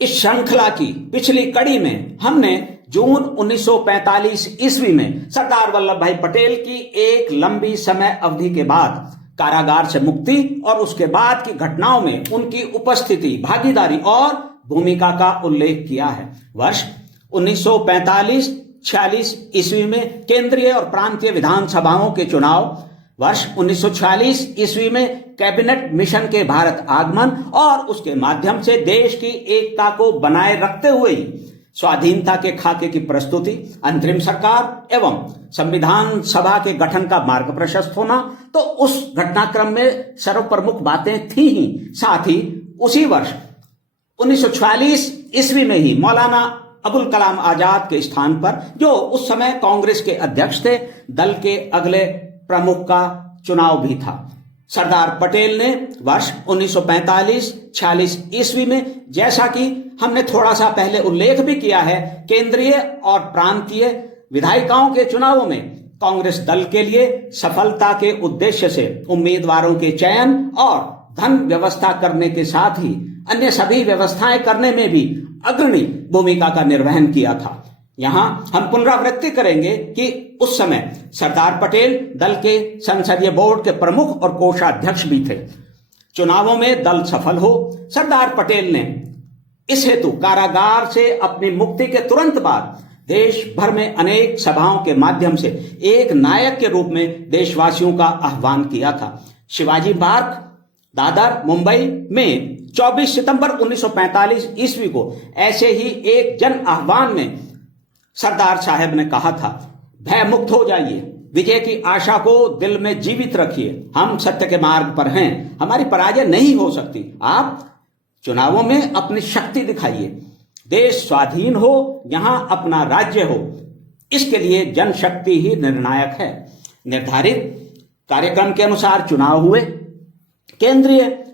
इस श्रृंखला की पिछली कड़ी में हमने जून 1945 ईस्वी में सरदार वल्लभ भाई पटेल की एक लंबी समय अवधि के बाद कारागार से मुक्ति और उसके बाद की घटनाओं में उनकी उपस्थिति, भागीदारी और भूमिका का उल्लेख किया है। वर्ष 1945-46 ईस्वी में केंद्रीय और प्रांतीय विधानसभाओं के चुनाव, वर्ष 1946 ईस्वी में कैबिनेट मिशन के भारत आगमन और उसके माध्यम से देश की एकता को बनाए रखते हुए स्वाधीनता के खाके की प्रस्तुति, अंतरिम सरकार एवं संविधान सभा के गठन का मार्ग प्रशस्त होना, तो उस घटनाक्रम में सर्वप्रमुख बातें थी ही। साथ ही उसी वर्ष 1946 ईस्वी में ही मौलाना अबुल कलाम आजाद के स्थान पर, जो उस समय कांग्रेस के अध्यक्ष थे, दल के अगले प्रमुख का चुनाव भी था। सरदार पटेल ने वर्ष 1945-46 ईस्वी में, जैसा कि हमने थोड़ा सा पहले उल्लेख भी किया है, केंद्रीय और प्रांतीय विधायिकाओं के चुनावों में कांग्रेस दल के लिए सफलता के उद्देश्य से उम्मीदवारों के चयन और धन व्यवस्था करने के साथ ही अन्य सभी व्यवस्थाएं करने में भी अग्रणी भूमिका का निर्वहन किया था। यहां हम पुनरावृत्ति करेंगे कि उस समय सरदार पटेल दल के संसदीय बोर्ड के प्रमुख और कोषाध्यक्ष भी थे। चुनावों में दल सफल हो, सरदार पटेल ने इस हेतु कारागार से अपनी मुक्ति के तुरंत बाद देश भर में अनेक सभाओं के माध्यम से एक नायक के रूप में देशवासियों का आह्वान किया था। शिवाजी पार्क, दादर, मुंबई में 24 सितंबर 1945 ईस्वी को ऐसे ही एक जन आह्वान में सरदार साहब ने कहा था, भय मुक्त हो जाइए, विजय की आशा को दिल में जीवित रखिए, हम सत्य के मार्ग पर हैं, हमारी पराजय नहीं हो सकती, आप चुनावों में अपनी शक्ति दिखाइए, देश स्वाधीन हो, यहां अपना राज्य हो, इसके लिए जनशक्ति ही निर्णायक है। निर्धारित कार्यक्रम के अनुसार चुनाव हुए। केंद्रीय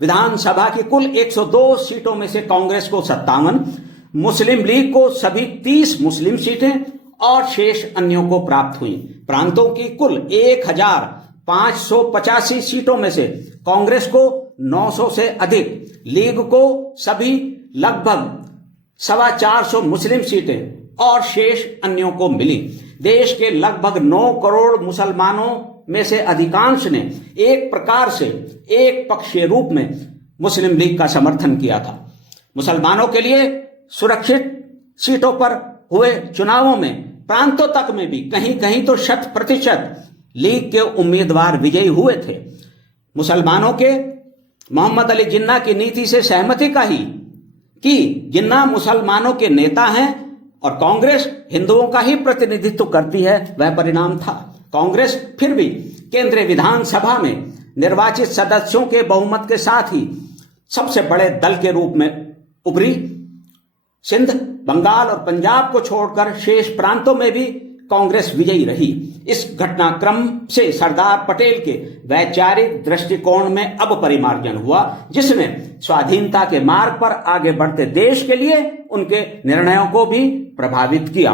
विधानसभा की कुल 102 सीटों में से कांग्रेस को 57, मुस्लिम लीग को सभी 30 मुस्लिम सीटें और शेष अन्यों को प्राप्त हुई। प्रांतों की कुल 1585 सीटों में से कांग्रेस को 900 से अधिक, लीग को सभी लगभग 425 मुस्लिम सीटें और शेष अन्यों को मिली। देश के लगभग 9 करोड़ मुसलमानों में से अधिकांश ने एक प्रकार से एक पक्षीय रूप में मुस्लिम लीग का समर्थन किया था। मुसलमानों के लिए सुरक्षित सीटों पर हुए चुनावों में प्रांतों तक में भी कहीं कहीं तो 100% लीग के उम्मीदवार विजयी हुए थे। मुसलमानों के मोहम्मद अली जिन्ना की नीति से सहमति का ही कि जिन्ना मुसलमानों के नेता हैं और कांग्रेस हिंदुओं का ही प्रतिनिधित्व करती है, वह परिणाम था। कांग्रेस फिर भी केंद्रीय विधानसभा में निर्वाचित सदस्यों के बहुमत के साथ ही सबसे बड़े दल के रूप में उभरी। सिंध, बंगाल और पंजाब को छोड़कर शेष प्रांतों में भी कांग्रेस विजयी रही। इस घटनाक्रम से सरदार पटेल के वैचारिक दृष्टिकोण में अब परिमार्जन हुआ, जिसने स्वाधीनता के मार्ग पर आगे बढ़ते देश के लिए उनके निर्णयों को भी प्रभावित किया।